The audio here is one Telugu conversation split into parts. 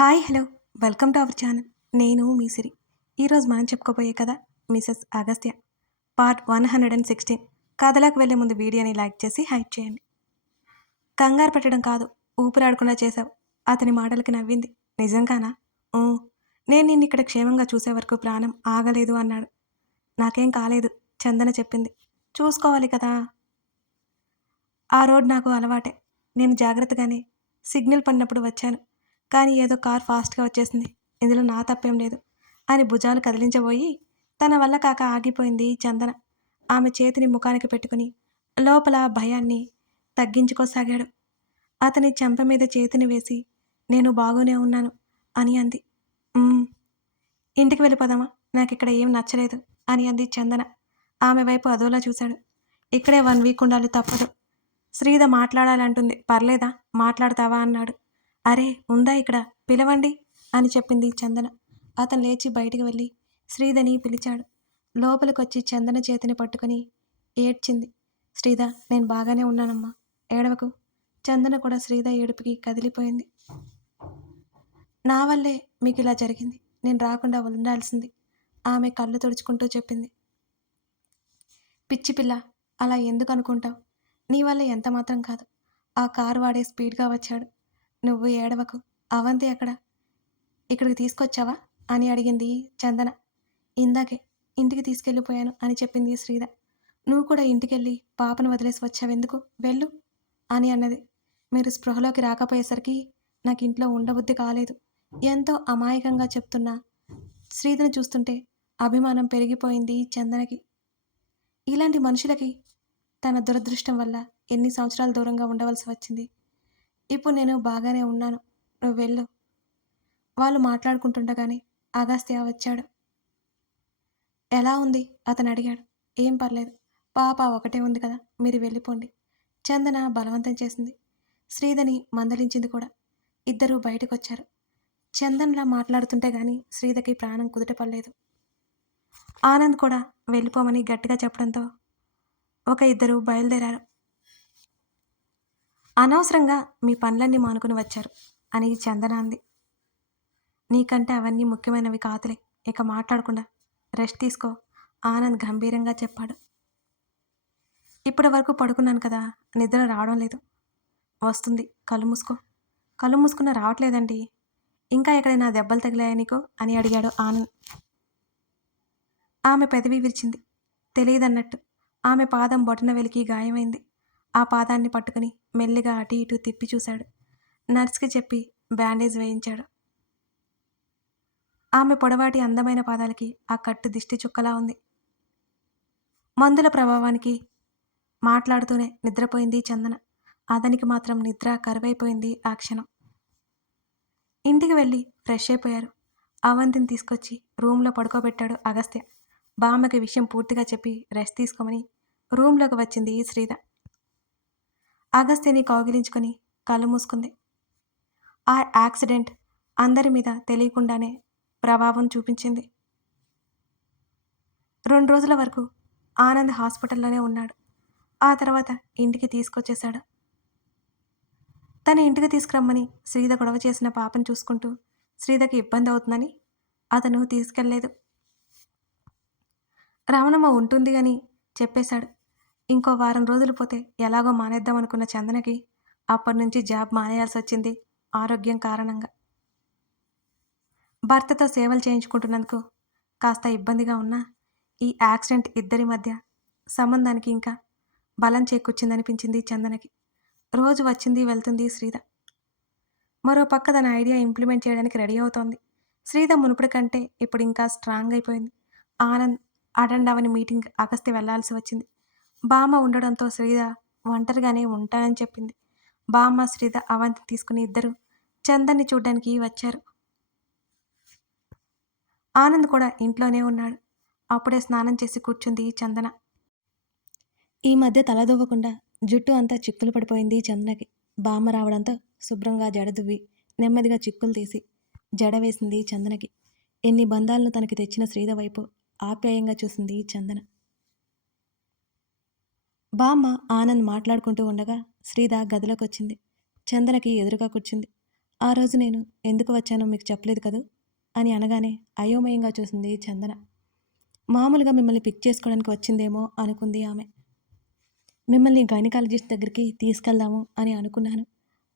Hi hello welcome to our channel. నేను మీ సిరి. ఈరోజు మనం చెప్పుకోబోయే కథ మిసెస్ అగస్త్య పార్ట్ 116. కథలోకి వెళ్ళే ముందు వీడియోని లైక్ చేసి హైప్ చేయండి. కంగారు పెట్టడం కాదు, ఊపిరాడకుండా చేశావు. అతని మాటలకి నవ్వింది. నిజంగానా? ఊ, నేను నిన్ను ఇక్కడ క్షేమంగా చూసే వరకు ప్రాణం ఆగలేదు అన్నాడు. నాకేం కాలేదు, చందన చెప్పింది. చూసుకోవాలి కదా. ఆ రోడ్ నాకు అలవాటే. నేను జాగ్రత్తగానే సిగ్నల్ పడినప్పుడు వచ్చాను. కానీ ఏదో కార్ ఫాస్ట్గా వచ్చేసింది. ఇందులో నా తప్పేం లేదు అని భుజాలు కదిలించబోయి తన వల్ల కాక ఆగిపోయింది చందన. ఆమె చేతిని ముఖానికి పెట్టుకుని లోపల భయాన్ని తగ్గించుకోసాగాడు. అతని చెంప మీద చేతిని వేసి నేను బాగునే ఉన్నాను అని అంది. "ఉమ్, ఇంటికి వెళ్ళిపోదామా? నాకిక్కడ ఏం నచ్చలేదు" అని అంది చందన. ఆమె వైపు అదోలా చూశాడు. ఇక్కడే 1 వీక్ ఉండాలి, తప్పదు. శ్రీధ మాట్లాడాలంటుంది. పర్లేదా, మాట్లాడతావా అన్నాడు. అరే ఉందా ఇక్కడ, పిలవండి అని చెప్పింది చందన. అతను లేచి బయటికి వెళ్ళి శ్రీధని పిలిచాడు. లోపలికొచ్చి చందన చేతిని పట్టుకుని ఏడ్చింది. శ్రీధ, నేను బాగానే ఉన్నానమ్మా, ఏడవకు. చందన కూడా శ్రీధ ఏడుపుకి కదిలిపోయింది. నా వల్లే మీకు ఇలా జరిగింది, నేను రాకుండా ఉండాల్సింది ఆమె కళ్ళు తుడుచుకుంటూ చెప్పింది. పిచ్చి పిల్ల, అలా ఎందుకు అనుకుంటావు? నీ వల్ల ఎంత మాత్రం కాదు. ఆ కారు వాడే స్పీడ్గా వచ్చాడు. నువ్వు ఏడవకు. అవంతి ఎక్కడ? ఇక్కడికి తీసుకొచ్చావా అని అడిగింది చందన. ఇందాకే ఇంటికి తీసుకెళ్ళిపోయాను అని చెప్పింది శ్రీధ. నువ్వు కూడా ఇంటికెళ్ళి పాపను వదిలేసి వచ్చావెందుకు? వెళ్ళు అని అన్నది. మీరు స్పృహలోకి రాకపోయేసరికి నాకు ఇంట్లో ఉండబుద్ధి కాలేదు. ఎంతో అమాయకంగా చెప్తున్నా శ్రీధను చూస్తుంటే అభిమానం పెరిగిపోయింది చందనకి. ఇలాంటి మనుషులకి తన దురదృష్టం వల్ల ఎన్ని సంవత్సరాలు దూరంగా ఉండవలసి వచ్చింది. ఇప్పుడు నేను బాగానే ఉన్నాను, నువ్వు వెళ్ళు. వాళ్ళు మాట్లాడుకుంటుండగానే అగస్త్య వచ్చాడు. ఎలా ఉంది అతను అడిగాడు. ఏం పర్లేదు, పాప ఒకటే ఉంది కదా, మీరు వెళ్ళిపోండి. చందన బలవంతం చేసింది. శ్రీధని మందలించింది కూడా. ఇద్దరూ బయటకొచ్చారు. చందన్లా మాట్లాడుతుంటే గాని శ్రీధకి ప్రాణం కుదుటపడలేదు. ఆనంద్ కూడా వెళ్ళిపోమని గట్టిగా చెప్పడంతో ఇద్దరు బయలుదేరారు. అనవసరంగా మీ పనులన్నీ మానుకుని వచ్చారు అని చందన అంది. నీకంటే అవన్నీ ముఖ్యమైనవి కాదులే, ఇక మాట్లాడకుండా రెస్ట్ తీసుకో, ఆనంద్ గంభీరంగా చెప్పాడు. ఇప్పటి వరకు పడుకున్నాను కదా, నిద్ర రావడం లేదు. వస్తుంది, కళ్ళు మూసుకో. కళ్ళు మూసుకున్న రావట్లేదండి. ఇంకా ఎక్కడైనా దెబ్బలు తగిలాయా నీకు అని అడిగాడు ఆనంద్. ఆమె పెదవి విరిచింది, తెలియదన్నట్టు. ఆమె పాదం బొటన వెలికి గాయమైంది. ఆ పాదాన్ని పట్టుకుని మెల్లిగా అటు ఇటు తిప్పి చూశాడు. నర్స్కి చెప్పి బ్యాండేజ్ వేయించాడు. ఆమె పొడవాటి అందమైన పాదాలకి ఆ కట్టు దిష్టి చుక్కలా ఉంది. మందుల ప్రభావానికి మాట్లాడుతూనే నిద్రపోయింది చందన. అతనికి మాత్రం నిద్ర కరువైపోయింది ఆ క్షణం. ఇంటికి వెళ్ళి ఫ్రెష్ అయిపోయారు. అవంతిని తీసుకొచ్చి రూమ్లో పడుకోబెట్టాడు అగస్త్య. బామ్మకి విషయం పూర్తిగా చెప్పి రెస్ట్ తీసుకోమని రూమ్లోకి వచ్చింది శ్రీధ. అగస్త్యని కౌగిలించుకొని కళ్ళు మూసుకుంది. ఆ యాక్సిడెంట్ అందరి మీద తెలియకుండానే ప్రభావం చూపించింది. 2 రోజుల వరకు ఆనంద్ హాస్పిటల్లోనే ఉన్నాడు. ఆ తర్వాత ఇంటికి తీసుకొచ్చేశాడు. తన ఇంటికి తీసుకురమ్మని శ్రీధ గొడవ చేసిన పాపను చూసుకుంటూ శ్రీధకి ఇబ్బంది అవుతుందని అతను తీసుకెళ్లేదు. రమణమ్మ ఉంటుంది అని చెప్పేశాడు. ఇంకో వారం రోజులు పోతే ఎలాగో మానేద్దాం అనుకున్న చందనకి అప్పటి నుంచి జాబ్ మానేయాల్సి వచ్చింది ఆరోగ్యం కారణంగా. భర్తతో సేవలు చేయించుకుంటున్నందుకు కాస్త ఇబ్బందిగా ఉన్నా ఈ యాక్సిడెంట్ ఇద్దరి మధ్య సంబంధానికి ఇంకా బలం చేకూర్చిందనిపించింది చందనకి. రోజు వచ్చింది వెళ్తుంది శ్రీధ. మరో పక్క తన ఐడియా ఇంప్లిమెంట్ చేయడానికి రెడీ అవుతోంది. శ్రీధ మునుపటి కంటే ఇప్పుడు ఇంకా స్ట్రాంగ్ అయిపోయింది. ఆనంద్ అటెండ్ అవని మీటింగ్ అగస్త్య వెళ్లాల్సి వచ్చింది. బామ్మ ఉండడంతో శ్రీధ ఒంటరిగానే ఉంటానని చెప్పింది. బామ్మ శ్రీధ అవంతి తీసుకుని ఇద్దరు చందన్ని చూడ్డానికి వచ్చారు. ఆనంద్ కూడా ఇంట్లోనే ఉన్నాడు. అప్పుడే స్నానం చేసి కూర్చుంది చందన. ఈ మధ్య తలదువ్వకుండా జుట్టు అంతా చిక్కులు పడిపోయింది చందనకి. బామ్మ రావడంతో శుభ్రంగా జడ దువ్వి నెమ్మదిగా చిక్కులు తీసి జడ వేసింది చందనకి. ఎన్ని బంధాలను తనకి తెచ్చిన శ్రీధ వైపు ఆప్యాయంగా చూసింది చందన. బామ్మ ఆనంద్ మాట్లాడుకుంటూ ఉండగా శ్రీధ గదిలోకి వచ్చింది. చందనకి ఎదురుగా కూర్చుంది. ఆ రోజు నేను ఎందుకు వచ్చానో మీకు చెప్పలేదు కదూ అని అనగానే అయోమయంగా చూసింది చందన. మామూలుగా మిమ్మల్ని పిక్ చేసుకోవడానికి వచ్చిందేమో అనుకుంది ఆమె. మిమ్మల్ని గైనకాలజిస్ట్ దగ్గరికి తీసుకెళ్దాము అని అనుకున్నాను.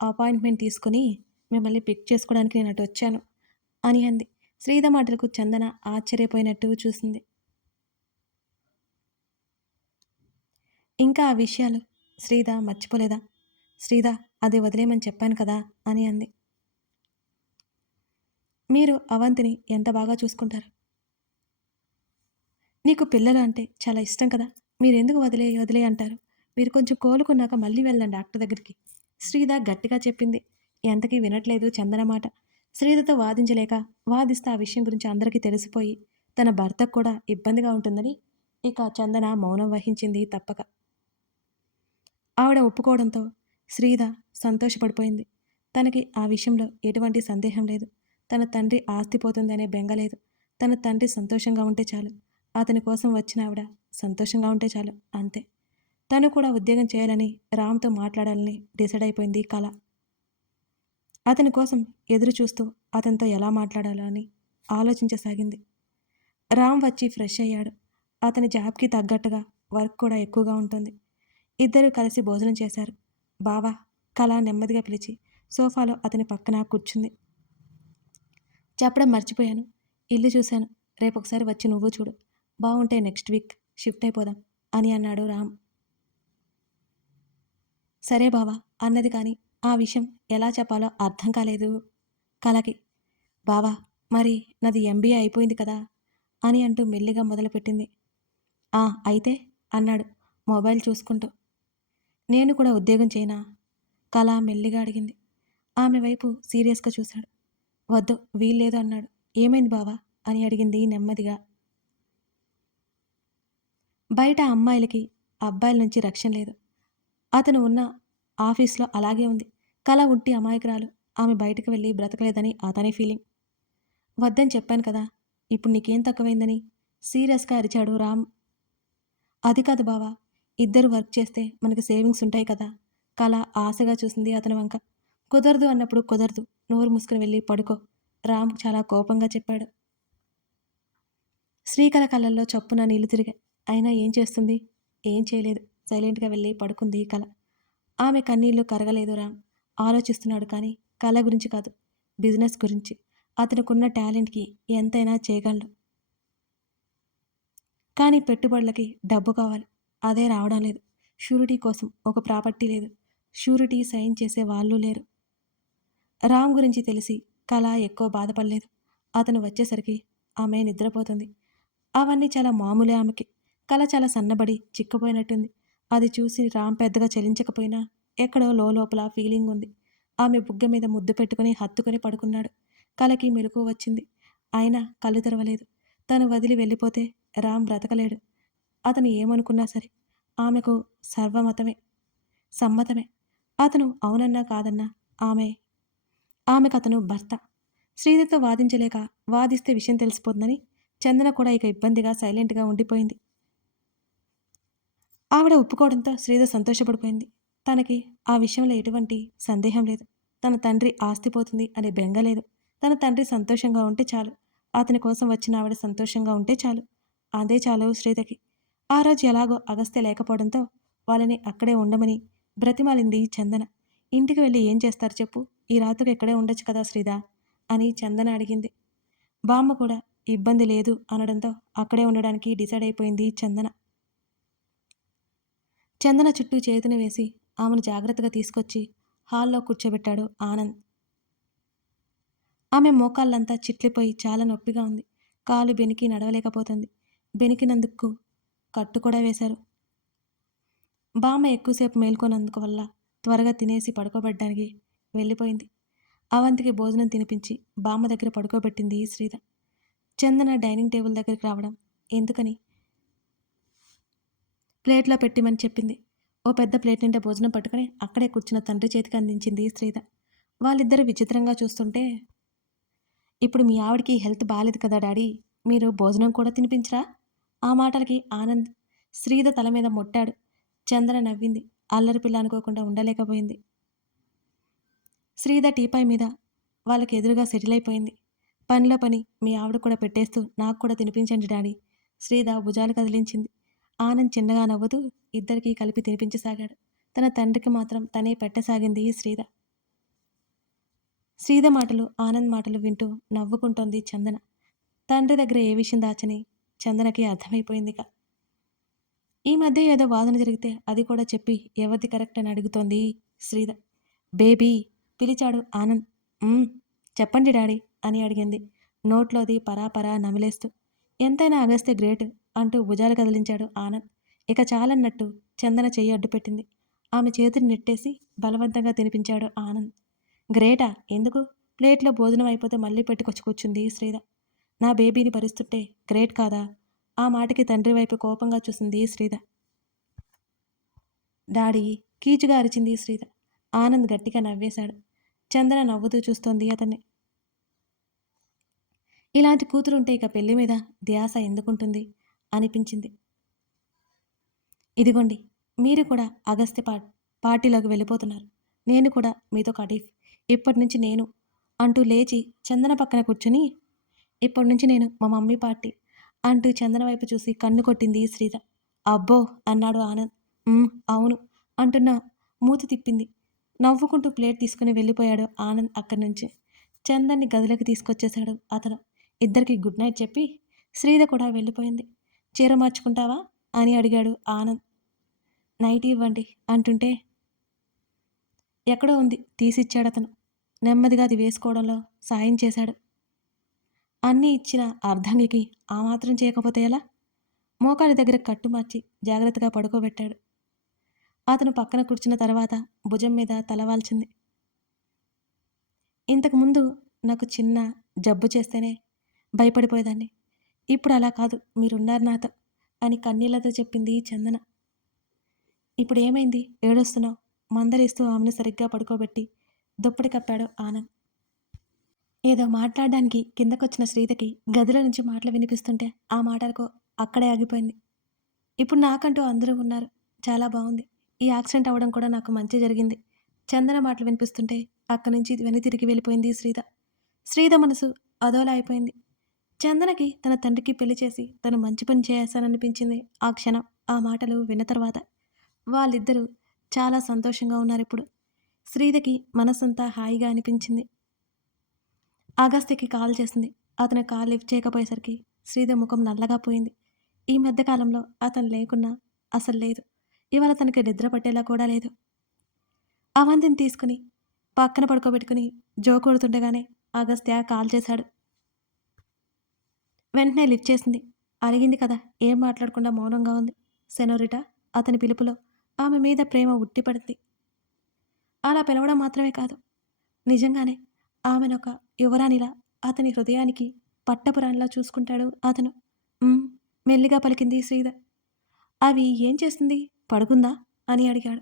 అపాయింట్మెంట్ తీసుకొని మిమ్మల్ని పిక్ చేసుకోవడానికి నేను అటు వచ్చాను అని అంది. శ్రీధ మాటలకు చందన ఆశ్చర్యపోయినట్టు చూసింది. ఇంకా ఆ విషయాలు శ్రీధ మర్చిపోలేదా? శ్రీధ, అది వదిలేయమని చెప్పాను కదా అని అంది. మీరు అవంతిని ఎంత బాగా చూసుకుంటారు. నీకు పిల్లలు అంటే చాలా ఇష్టం కదా! మీరెందుకు వదిలేయి వదిలేయి అంటారు. మీరు కొంచెం కోలుకున్నాక మళ్ళీ వెళ్దాం డాక్టర్ దగ్గరికి. శ్రీధ గట్టిగా చెప్పింది. ఎంతకీ వినట్లేదు చందన మాట. శ్రీధతో వాదించలేక, వాదిస్తే ఆ విషయం గురించి అందరికీ తెలిసిపోయి తన భర్తకు కూడా ఇబ్బందిగా ఉంటుందని ఇక చందన మౌనం వహించింది తప్పక. ఆవిడ ఒప్పుకోవడంతో శ్రీధ సంతోషపడిపోయింది. తనకి ఆ విషయంలో ఎటువంటి సందేహం లేదు. తన తండ్రి ఆస్తి పోతుందనే బెంగ లేదు. తన తండ్రి సంతోషంగా ఉంటే చాలు. అతని కోసం వచ్చిన ఆవిడ సంతోషంగా ఉంటే చాలు, అంతే. తను కూడా ఉద్యోగం చేయాలని, రామ్తో మాట్లాడాలని డిసైడ్ అయిపోయింది కళ. అతని కోసం ఎదురు చూస్తూ అతనితో ఎలా మాట్లాడాలో అని ఆలోచించసాగింది. రామ్ వచ్చి ఫ్రెష్ అయ్యాడు. అతని జాబ్కి తగ్గట్టుగా వర్క్ కూడా ఎక్కువగా ఉంటుంది. ఇద్దరూ కలిసి భోజనం చేశారు. బావా, కళ నెమ్మదిగా పిలిచి సోఫాలో అతని పక్కన కూర్చుంది. చెప్పడం మర్చిపోయాను. ఇల్లు చూశాను. రేపొకసారి వచ్చి నువ్వు చూడు. బావుంటే నెక్స్ట్ వీక్ షిఫ్ట్ అయిపోదాం అని అన్నాడు రామ్. సరే బావా అన్నది కానీ ఆ విషయం ఎలా చెప్పాలో అర్థం కాలేదు కళకి. బావా, మరి నాది ఎంబీఏ అయిపోయింది కదా అని అంటూ మెల్లిగా మొదలుపెట్టింది. అయితే అన్నాడు మొబైల్ చూసుకుంటూ. నేను కూడా ఉద్యోగం చేయనా? కళ మెల్లిగా అడిగింది. ఆమె వైపు సీరియస్గా చూశాడు. వద్దు, వీల్లేదు అన్నాడు. ఏమైంది బావా అని అడిగింది నెమ్మదిగా. బయట అమ్మాయిలకి అబ్బాయిల నుంచి రక్షణ లేదు. అతను ఉన్న ఆఫీస్లో అలాగే ఉంది. కళ ఉట్టి అమాయకురాలు. ఆమె బయటకు వెళ్ళి బ్రతకలేదని అతని ఫీలింగ్. వద్దని చెప్పాను కదా, ఇప్పుడు నీకేం తక్కువైందని సీరియస్గా అరిచాడు రామ్. అది కాదు బావా, ఇద్దరు వర్క్ చేస్తే మనకి సేవింగ్స్ ఉంటాయి కదా. కళ ఆశగా చూసింది అతని వంక. కుదరదు అన్నప్పుడు కుదరదు, నోరు మూసుకుని వెళ్ళి పడుకో, రామ్ చాలా కోపంగా చెప్పాడు. శ్రీకళ కళ్ళల్లో చప్పున నీళ్లు తిరిగాయి. అయినా ఏం చేస్తుంది? ఏం చేయలేదు. సైలెంట్గా వెళ్ళి పడుకుంది కళ. ఆమె కన్నీళ్లు కరగలేదు రామ్. ఆలోచిస్తున్నాడు కానీ కళ గురించి కాదు, బిజినెస్ గురించి. అతనుకున్న టాలెంట్కి ఎంతైనా చేయగలడు. కానీ పెట్టుబడులకి డబ్బు కావాలి. అదే రావడం లేదు. షూరిటీ కోసం ఒక ప్రాపర్టీ లేదు. షూరిటీ సైన్ చేసే వాళ్ళు లేరు. రామ్ గురించి తెలిసి కళ ఎక్కువ బాధపడలేదు. అతను వచ్చేసరికి ఆమె నిద్రపోతుంది. అవన్నీ చాలా మామూలే ఆమెకి. కళ చాలా సన్నబడి చిక్కిపోయినట్టుంది. అది చూసి రామ్ పెద్దగా చలించకపోయినా ఎక్కడో లోపల ఫీలింగ్ ఉంది. ఆమె బుగ్గ మీద ముద్దు పెట్టుకుని హత్తుకుని పడుకున్నాడు. కళకి మెలకువ వచ్చింది. అయినా కళ్ళు తెరవలేదు. తను వదిలి వెళ్ళిపోతే రామ్ బ్రతకలేడు. అతను ఏమనుకున్నా సరే ఆమెకు సర్వమతమే సమ్మతమే. అతను అవునన్నా కాదన్నా ఆమెకతను భర్త. శ్రీధర్తో వాదించలేక, వాదిస్తే విషయం తెలిసిపోతుందని చందన కూడా ఇక ఇబ్బందిగా సైలెంట్గా ఉండిపోయింది. ఆవిడ ఒప్పుకోవడంతో శ్రీధర్ సంతోషపడిపోయింది. తనకి ఆ విషయంలో ఎటువంటి సందేహం లేదు. తన తండ్రి ఆస్తిపోతుంది అనే బెంగ లేదు. తన తండ్రి సంతోషంగా ఉంటే చాలు. అతని కోసం వచ్చిన ఆవిడ సంతోషంగా ఉంటే చాలు. అదే చాలు శ్రీధకి. ఆ రోజు ఎలాగో అగస్త్య లేకపోవడంతో వాళ్ళని అక్కడే ఉండమని బ్రతిమాలింది చందన. ఇంటికి వెళ్ళి ఏం చేస్తారు చెప్పు? ఈ రాత్రికి ఇక్కడే ఉండొచ్చు కదా శ్రీధా అని చందన అడిగింది. బామ్మ కూడా ఇబ్బంది లేదు అనడంతో అక్కడే ఉండడానికి డిసైడ్ అయిపోయింది చందన. చందన చుట్టూ చేతిని వేసి ఆమెను జాగ్రత్తగా తీసుకొచ్చి హాల్లో కూర్చోబెట్టాడు ఆనంద్. ఆమె మోకాళ్ళంతా చిట్లిపోయి చాలా నొప్పిగా ఉంది. కాలు బెనికి నడవలేకపోతుంది. బెనికినందుకు కట్టు కూడా వేశారు. బామ్మ ఎక్కువసేపు మేల్కొన్నందుకు వల్ల త్వరగా తినేసి పడుకోబెట్టడానికి వెళ్ళిపోయింది. అవంతికి భోజనం తినిపించి బామ్మ దగ్గర పడుకోబెట్టింది శ్రీధ. చందన డైనింగ్ టేబుల్ దగ్గరికి రావడం ఎందుకని ప్లేట్లో పెట్టిమని చెప్పింది. ఓ పెద్ద ప్లేట్ నిండా భోజనం పట్టుకుని అక్కడే కూర్చున్న తండ్రి చేతికి అందించింది శ్రీధ. వాళ్ళిద్దరూ విచిత్రంగా చూస్తుంటే, ఇప్పుడు మీ ఆవిడికి హెల్త్ బాగాలేదు కదా డాడీ, మీరు భోజనం కూడా తినిపించరా? ఆ మాటలకి ఆనంద్ శ్రీధ తల మీద మొట్టాడు. చందన నవ్వింది. అల్లరి పిల్ల అనుకోకుండా ఉండలేకపోయింది. శ్రీధ టీపాయ్ మీద వాళ్ళకి ఎదురుగా సెటిల్ అయిపోయింది. పనిలో పని మీ ఆవిడ కూడా పెట్టేస్తూ నాకు కూడా తినిపించండి డాడీ. శ్రీద భుజాలు కదిలించింది. ఆనంద్ చిన్నగా నవ్వుతూ ఇద్దరికీ కలిపి తినిపించసాగాడు. తన తండ్రికి మాత్రం తనే పెట్టసాగింది శ్రీద. శ్రీద మాటలు, ఆనంద్ మాటలు వింటూ నవ్వుకుంటోంది చందన. తండ్రి దగ్గర ఏ విషయం దాచని చందనకి అర్థమైపోయిందిక. ఈ మధ్య ఏదో వాదన జరిగితే అది కూడా చెప్పి ఎవరిది కరెక్ట్ అని అడుగుతోంది శ్రీద. బేబీ పిలిచాడు ఆనంద్. "ఉమ్, చెప్పండి డాడీ" అని అడిగింది నోట్లోది పరాపరా నమిలేస్తూ. ఎంతైనా అగస్త్య గ్రేట్ అంటూ భుజాలు కదిలించాడు ఆనంద్. ఇక చాలన్నట్టు చందన చెయ్యి అడ్డుపెట్టింది. ఆమె చేతిని నెట్టేసి బలవంతంగా తినిపించాడు ఆనంద్. గ్రేటా? ఎందుకు? ప్లేట్లో భోజనం అయిపోతే మళ్ళీ పెట్టుకొచ్చి కూర్చుంది శ్రీద. నా బేబీని భరిస్తుంటే గ్రేట్ కాదా? ఆ మాటకి తండ్రి వైపు కోపంగా చూసింది శ్రీద. డాడీ కీచుగా అరిచింది శ్రీద. ఆనంద్ గట్టిగా నవ్వేశాడు. చందన నవ్వుతూ చూస్తోంది అతన్ని. ఇలాంటి కూతురుంటే ఇక పెళ్లి మీద ధ్యాస ఎందుకుంటుంది అనిపించింది. ఇదిగోండి, మీరు కూడా అగస్త్య పార్టీలోకి వెళ్ళిపోతున్నారు. నేను కూడా మీతో కటీఫ్. ఇప్పటి నుంచి నేను అంటూ లేచి చందన పక్కన కూర్చుని, ఇప్పటి నుంచి నేను మా మమ్మీ పార్టీ అంటూ చందన వైపు చూసి కన్ను కొట్టింది శ్రీద. అబ్బో అన్నాడు ఆనంద్. అవును అంటున్న మూతి తిప్పింది. నవ్వుకుంటూ ప్లేట్ తీసుకుని వెళ్ళిపోయాడు ఆనంద్ అక్కడి నుంచి. చందన్ని గదిలోకి తీసుకొచ్చేశాడు అతను. ఇద్దరికి గుడ్ నైట్ చెప్పి శ్రీద కూడా వెళ్ళిపోయింది. చీర మార్చుకుంటావా అని అడిగాడు ఆనంద్. నైట్ ఇవ్వండి అంటుంటే ఎక్కడో ఉంది తీసిచ్చాడతను. నెమ్మదిగా అది వేసుకోవడంలో సాయం చేశాడు. అన్నీ ఇచ్చిన అర్ధంగికి ఆ మాత్రం చేయకపోతే ఎలా? మోకాలి దగ్గర కట్టు మార్చి జాగ్రత్తగా పడుకోబెట్టాడు. అతను పక్కన కూర్చున్న తర్వాత భుజం మీద తలవాల్చింది. ఇంతకుముందు నాకు చిన్న జబ్బు చేస్తేనే భయపడిపోయేదాన్ని. ఇప్పుడు అలా కాదు, మీరున్నారు నాతో అని కన్నీళ్లతో చెప్పింది చందన. ఇప్పుడు ఏమైంది? ఏడుస్తున్నావు? మందలిస్తూ ఆమెను సరిగ్గా పడుకోబెట్టి దుప్పటి కప్పాడు ఆనంద్. ఏదో మాట్లాడడానికి కిందకొచ్చిన శ్రీతకి గదిలో నుంచి మాటలు వినిపిస్తుంటే ఆ మాటలకు అక్కడే ఆగిపోయింది. ఇప్పుడు నాకంటూ అందరూ ఉన్నారు. చాలా బాగుంది. ఈ యాక్సిడెంట్ అవ్వడం కూడా నాకు మంచి జరిగింది. చందన మాటలు వినిపిస్తుంటే అక్కడి నుంచి వెనుతిరిగి వెళ్ళిపోయింది శ్రీత. శ్రీత మనసు అదోలా అయిపోయింది. చందనకి తన తండ్రికి పెళ్లి చేసి తను మంచి పని చేశాననిపించింది ఆ క్షణం. ఆ మాటలు విన్న తర్వాత వాళ్ళిద్దరూ చాలా సంతోషంగా ఉన్నారిప్పుడు. శ్రీతకి మనసంతా హాయిగా అనిపించింది. అగస్త్యకి కాల్ చేసింది. అతను కాల్ లిఫ్ట్ చేయకపోయేసరికి శ్రీద ముఖం నల్లగా పోయింది. ఈ మధ్యకాలంలో అతను లేకున్నా అసలు లేదు. ఇవాళ తనకి నిద్ర పట్టేలా కూడా లేదు. అవంతిని తీసుకుని పక్కన పడుకోబెట్టుకుని జో కొడుతుండగానే అగస్త్య కాల్ చేశాడు. వెంటనే లిఫ్ట్ చేసింది. అడిగింది కదా, ఏం మాట్లాడకుండా మౌనంగా ఉంది. సెనోరిటా అతని పిలుపులో ఆమె మీద ప్రేమ ఉట్టిపడింది. అలా పిలవడం మాత్రమే కాదు, నిజంగానే ఆమెనొక యువరాణిలా అతని హృదయానికి పట్టపురాణిలా చూసుకుంటాడు అతను. మెల్లిగా పలికింది శ్రీద. అవి ఏం చేస్తుంది? పడుకుందా అని అడిగాడు.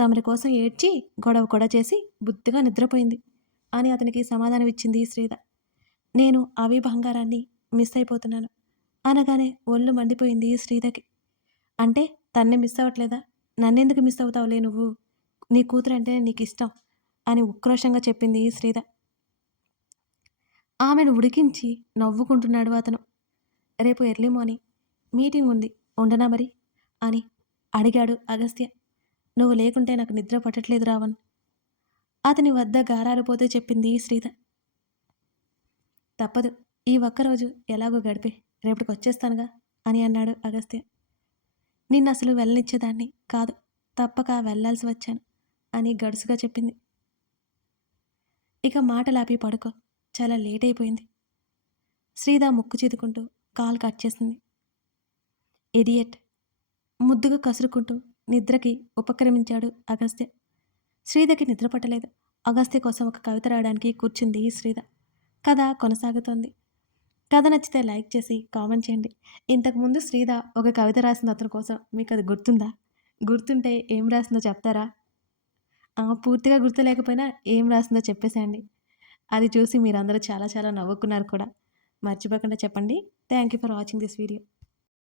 తమరి కోసం ఏడ్చి గొడవ కూడా చేసి బుద్ధిగా నిద్రపోయింది అని అతనికి సమాధానమిచ్చింది శ్రీద. నేను అవి బంగారాన్ని మిస్ అయిపోతున్నాను అనగానే ఒళ్ళు మండిపోయింది శ్రీదకి. అంటే తన్నే మిస్ అవ్వట్లేదా? నన్నెందుకు మిస్ అవుతావులే నువ్వు, నీ కూతురంటే నీకు ఇష్టం అని ఉక్రోషంగా చెప్పింది శ్రీద. ఆమెను ఉడికించి నవ్వుకుంటున్నాడు అతను. రేపు ఎర్లీ మార్నింగ్ మీటింగ్ ఉంది, ఉండనా మరి అని అడిగాడు అగస్త్య. నువ్వు లేకుంటే నాకు నిద్ర పట్టట్లేదు రావణ్. అతని వద్ద గారాలిపోతే చెప్పింది శ్రీద. తప్పదు, ఈ ఒక్కరోజు ఎలాగో గడిపే, రేపటికి వచ్చేస్తానుగా అని అన్నాడు అగస్త్య. నిన్ను అసలు వెళ్ళనిచ్చేదాన్ని కాదు, తప్పక వెళ్ళాల్సి వచ్చాను అని గడుసుగా చెప్పింది. ఇక మాటలాపి పడుకో, చాలా లేట్ అయిపోయింది. శ్రీద ముక్కు చీదుకుంటూ కాల్ కట్ చేసింది. ఇడియట్ ముద్దుగా కసురుకుంటూ నిద్రకి ఉపక్రమించాడు అగస్త్య. శ్రీదకి నిద్ర పట్టలేదు. అగస్త్య కోసం ఒక కవిత రాయడానికి కూర్చుంది శ్రీద. కథ కొనసాగుతోంది. కథ నచ్చితే లైక్ చేసి కామెంట్ చేయండి. ఇంతకుముందు శ్రీద ఒక కవిత రాసింది అతని కోసం. మీకు అది గుర్తుందా? గుర్తుంటే ఏం రాసిందో చెప్తారా? పూర్తిగా గుర్తు లేకపోయినా ఏం రాసిందో చెప్పేసేయండి. అది చూసి మీరందరూ చాలా చాలా నవ్వుకున్నారు కూడా. మర్చిపోకుండా చెప్పండి. Thank you for watching this video.